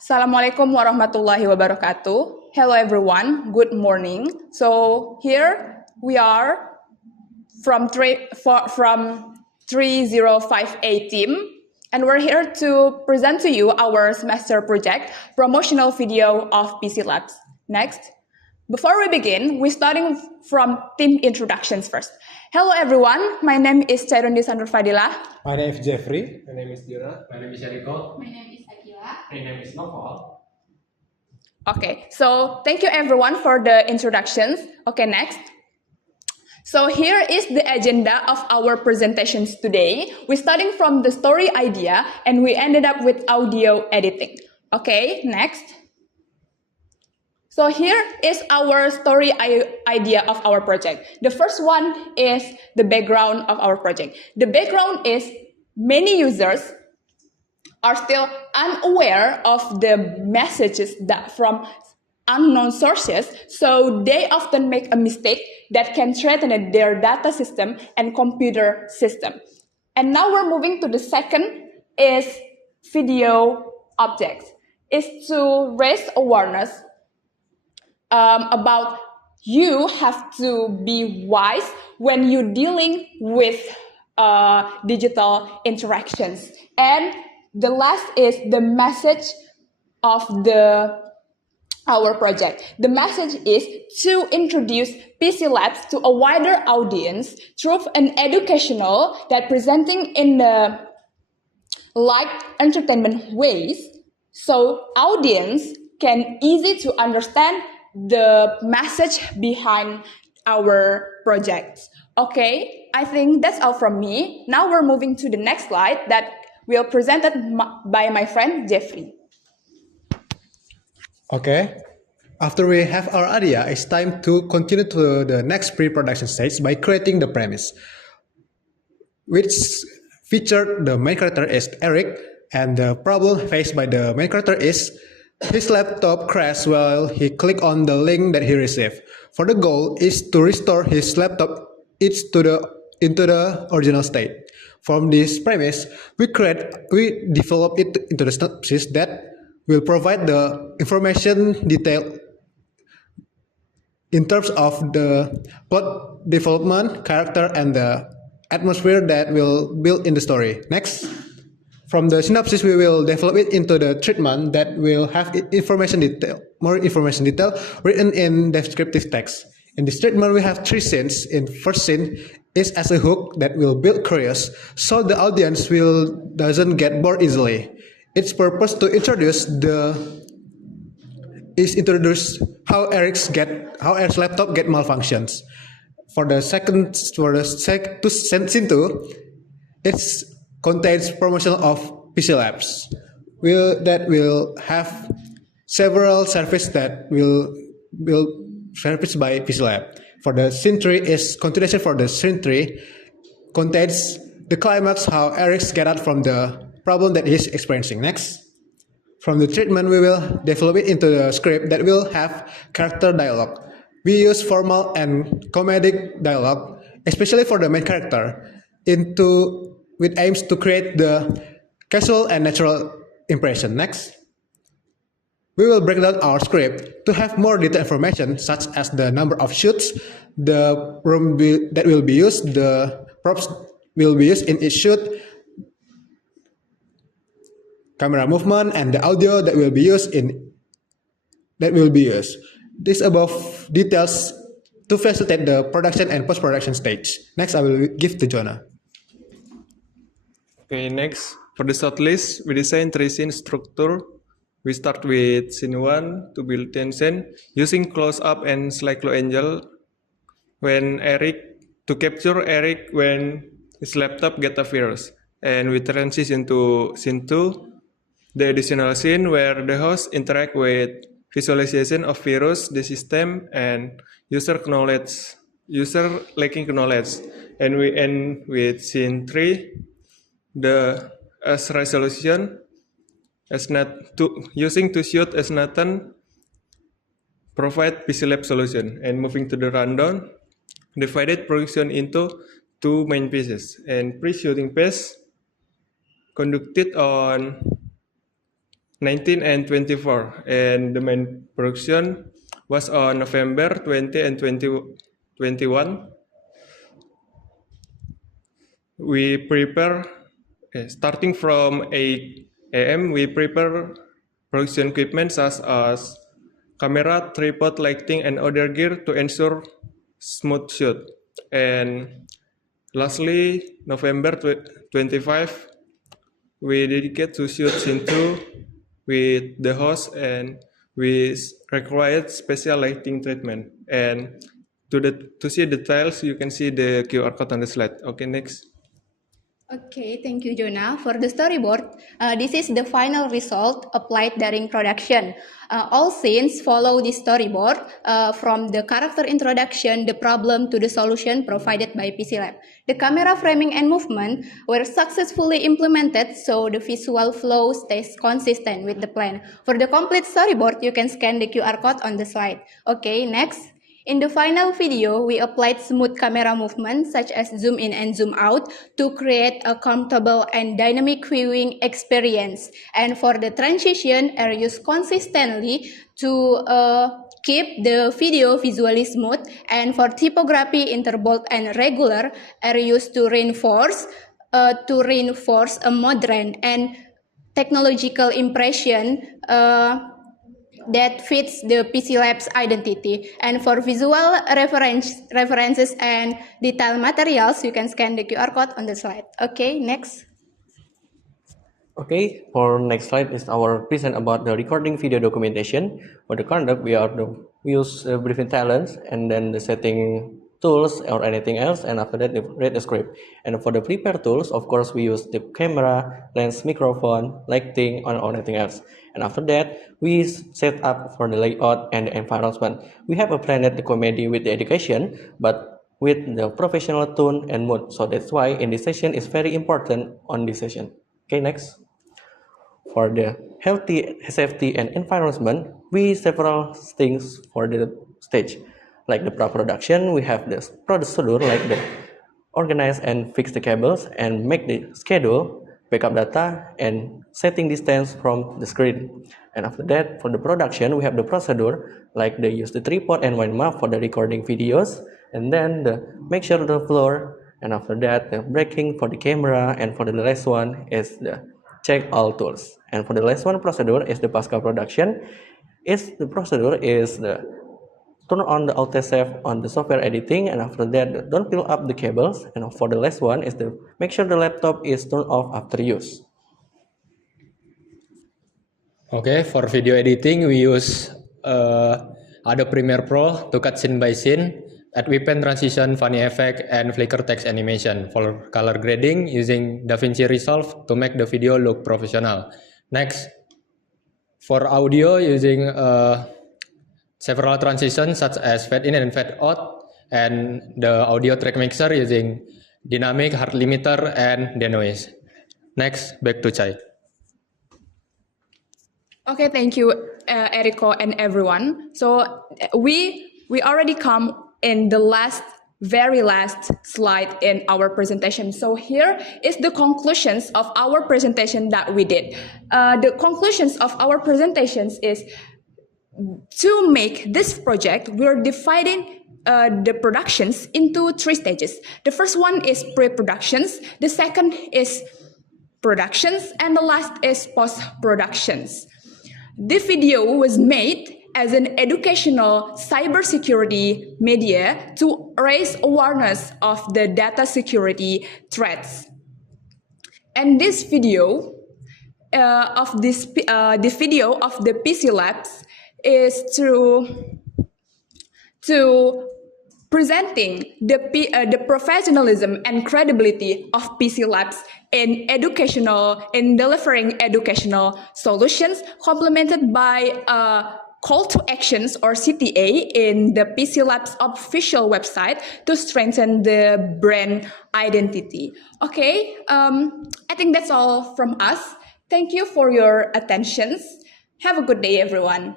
Assalamualaikum warahmatullahi wabarakatuh. Hello everyone, good morning. So here we are from 305A team, and we're here to present to you our semester project, promotional video of PC Labs. Next. Before we begin, we're starting from team introductions first. Hello everyone, my name is Chairundi Sandra Fadila. My name is Jeffrey. My name is Jura. My name is Eriko. My name is Akila. My name is Noval. Okay, so thank you everyone for the introductions. Okay, next. So here is the agenda of our presentations today. We're starting from the story idea and we ended up with audio editing. Okay, next. So here is our story idea of our project. The first one is the background of our project. The background is many users are still unaware of the messages that from unknown sources, so they often make a mistake that can threaten their data system and computer system. And now we're moving to the second is video objects, is to raise awareness about you have to be wise when you're dealing with digital interactions. And the last is the message of our project. The message is to introduce PC Labs to a wider audience through an educational that presenting in the light entertainment ways, so audience can easy to understand the message behind our projects. Okay, I think that's all from me. Now we're moving to the next slide that will presented by my friend Jeffrey. Okay. After we have our idea, it's time to continue to the next pre-production stage by creating the premise, which featured the main character is Eric, and the problem faced by the main character is his laptop crashed while he clicked on the link that he received. For the goal is to restore his laptop into the original state. From this premise, we develop it into the synopsis that will provide the information detail in terms of the plot development, character, and the atmosphere that will build in the story. Next. From the synopsis, we will develop it into the treatment that will have more information detail written in descriptive text. In this treatment, we have three scenes. In first scene is as a hook that will build curious, so the audience doesn't get bored easily. Its purpose to introduce how Eric's laptop get malfunctions. For the scene two, it's contains promotion of PC Labs. That will have several services that will serviced by PC Lab. For the scene 3 is continuation for the scene 3 contains the climax how Eric get out from the problem that he's experiencing. Next. From the treatment, we will develop it into the script that will have character dialogue. We use formal and comedic dialogue, especially for the main character, with aims to create the casual and natural impression. Next. We will break down our script to have more detailed information such as the number of shoots, the room that will be used, the props will be used in each shoot, camera movement, and the audio that will be used. These above details to facilitate the production and post-production stage. Next, I will give to Jonah. Okay, next, for the short list, we design three scene structure. We start with scene 1 to build tension using close-up and slight low angle to capture Eric when his laptop get a virus. And we transition to scene 2, the additional scene where the host interact with visualization of virus, the system, and user lacking knowledge. And we end with scene 3, the as resolution using to shoot as Nathan provide PC Lab solution. And moving to the rundown, divided production into two main pieces. And pre-shooting phase conducted on 19 and 24, and the main production was on November 20 and 2021. We prepare, starting from 8 a.m., we prepare production equipment such as camera, tripod, lighting, and other gear to ensure smooth shoot. And lastly, November 25, we dedicate to shoot scene 2 with the host, and we required special lighting treatment. And to see details, you can see the QR code on the slide. Okay, next. Okay, thank you, Jonah. For the storyboard, this is the final result applied during production. All scenes follow this storyboard from the character introduction, the problem to the solution provided by PC Lab. The camera framing and movement were successfully implemented, so the visual flow stays consistent with the plan. For the complete storyboard, you can scan the QR code on the slide. Okay, next. In the final video, we applied smooth camera movement such as zoom in and zoom out to create a comfortable and dynamic viewing experience. And for the transition, are used consistently to keep the video visually smooth. And for typography, interbold and regular are used to reinforce a modern and technological impression that fits the PC Lab's identity. And for visual references and detail materials, you can scan the QR code on the slide. Okay, next. Okay, for next slide is our present about the recording video documentation. For the conduct, we use briefing talents and then the setting tools or anything else, and after that, we read the script. And for the prepare tools, of course, we use the camera, lens, microphone, lighting, or anything else. And after that, we set up for the layout and the environment. We have a planned the comedy with the education, but with the professional tone and mood. So that's why in this session is very important on this session. Okay, next. For the healthy safety and environment, we several things for the stage. Like the production, we have the procedure like the organize and fix the cables and make the schedule, backup data, and setting distance from the screen. And after that, for the production, we have the procedure like they use the tripod and wind map for the recording videos, and then make sure the floor, and after that, the braking for the camera, and for the last one is the check all tools. And for the last one procedure is the Pascal production. The procedure is the turn on the AutoSave on the software editing, and after that, don't fill up the cables. And for the last one is the make sure the laptop is turned off after use. Okay, for video editing, we use Adobe Premiere Pro to cut scene by scene, add weapon transition, funny effect, and flicker text animation. For color grading, using DaVinci Resolve to make the video look professional. Next, for audio, using several transitions such as fade in and fade out, and the audio track mixer using dynamic, hard limiter, and denoise. Next, back to Chai. Okay, thank you, Eriko and everyone. So we already come in the very last slide in our presentation. So here is the conclusions of our presentation that we did. The conclusions of our presentations is to make this project, we're dividing the productions into 3 stages. The first one is pre-productions, the second is productions, and the last is post-productions. The video was made as an educational cybersecurity media to raise awareness of the data security threats. And this video the video of the PC Labs is to presenting the professionalism and credibility of PC Labs in delivering educational solutions, complemented by call to actions or CTA in the PC Labs official website to strengthen the brand identity. Okay, I think that's all from us. Thank you for your attention. Have a good day, everyone.